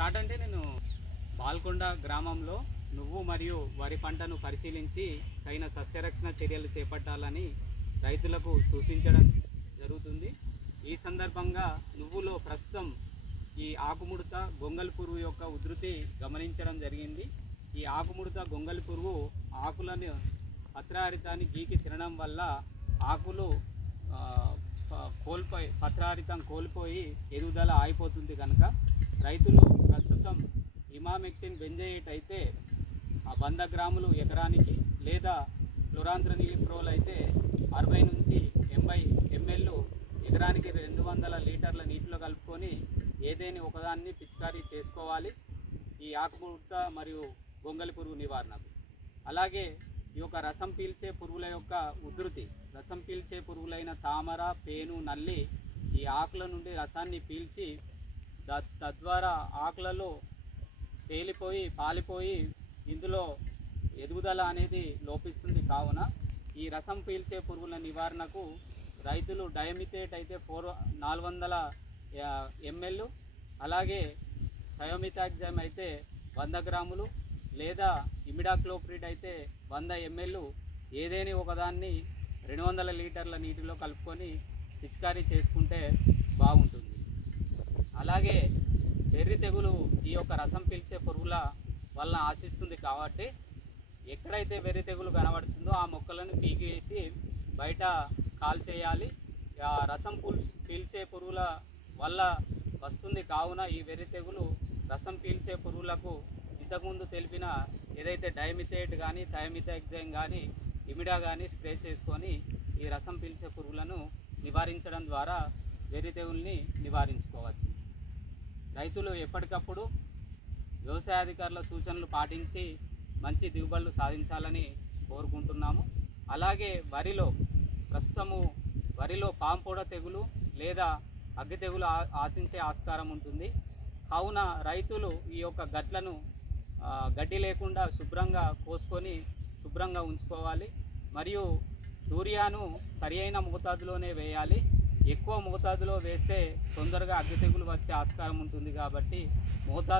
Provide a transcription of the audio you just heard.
Start అంటే నేను బాల్కొండ గ్రామంలో నువ్వు మరియు వరి పంటను పరిశీలించి తగిన సస్యరక్షణ చర్యలు చేపట్టాలని రైతులకు సూచించడం జరుగుతుంది. ఈ సందర్భంగా నువ్వులో ప్రస్తుతం ఈ ఆకుముడత గొంగలి పురుగు యొక్క ఉధృతి గమనించడం జరిగింది. ఈ ఆకుముడత గొంగలి పురుగు ఆకులను పత్రహరితాన్ని గీకి తినడం వల్ల ఆకులు కోల్పోయి పత్రహరితం కోల్పోయి ఎదుగుదల ఆగిపోతుంది కనుక రైతులు ప్రస్తుతం ఇమామెక్టిన్ బెంజేయిట్ అయితే ఆ వంద గ్రాములు ఎకరానికి లేదా క్లోరాంత్రనిలిప్రోల్ అయితే అరవై నుంచి ఎనభై ఎంఎల్లు ఎకరానికి రెండు వందల లీటర్ల నీటిలో కలుపుకొని ఏదేని ఒకదాన్ని పిచికారీ చేసుకోవాలి. ఈ ఆకుముడత మరియు గొంగలి పురుగు నివారణకు. అలాగే ఈ యొక్క రసం పీల్చే పురుగుల యొక్క ఉధృతి రసం పీల్చే పురుగులైన తామర పేను నల్లి ఈ ఆకుల నుండి రసాన్ని పీల్చి తద్వారా ఆకులలో తేలిపోయి పాలిపోయి ఇందులో ఎదుగుదల అనేది లోపిస్తుంది. కావున ఈ రసం పీల్చే పురుగుల నివారణకు రైతులు డయమితేట్ అయితే ఫోర్ నాలుగు వందల ఎంఎల్ అలాగే థయోమితాగ్జామ్ అయితే వంద గ్రాములు లేదా ఇమిడాక్లోప్రిడ్ అయితే వంద ఎంఎల్ ఏదేని ఒకదాన్ని రెండు వందల లీటర్ల నీటిలో కలుపుకొని పిచికారీ చేసుకుంటే బాగుంటుంది. అలాగే వెర్రి తెగులు ఈ యొక్క రసం పీల్చే పురుగుల వలన ఆశిస్తుంది కాబట్టి ఎక్కడైతే వెర్రి తెగులు కనబడుతుందో ఆ మొక్కలను పీకివేసి బయట కాల్ చేయాలి ఆ రసం పీల్చే పురుగుల వల్ల వస్తుంది కావున ఈ వెర్రి తెగులు రసం పీల్చే పురుగులకు ఇంతకుముందు తెలిపిన ఏదైతే డైమిథేట్ కానీ థైమిథాక్సైన్ కానీ ఇమిడా కానీ స్ప్రే చేసుకొని ఈ రసం పీల్చే పురుగులను నివారించడం ద్వారా వెర్రి తెగుల్ని నివారించు రైతులు ఎప్పటికప్పుడు వ్యవసాయ అధికారుల సూచనలు పాటించి మంచి దిగుబడులు సాధించాలని కోరుకుంటున్నాము. అలాగే వరిలో ప్రస్తుతము వరిలో పాంపొడ తెగులు లేదా అగ్గి తెగులు ఆశించే ఆస్కారం ఉంటుంది. కావున రైతులు ఈ యొక్క గట్లను గడ్డి లేకుండా శుభ్రంగా కోసుకొని శుభ్రంగా ఉంచుకోవాలి. మరియు యూరియాను సరి అయిన మోతాదులోనే వేయాలి. ఎక్కువ మోతాదులో వేస్తే తొందరగా అగ్గి తెగులు వచ్చే ఆస్కారం ఉంటుంది కాబట్టి మోతాదు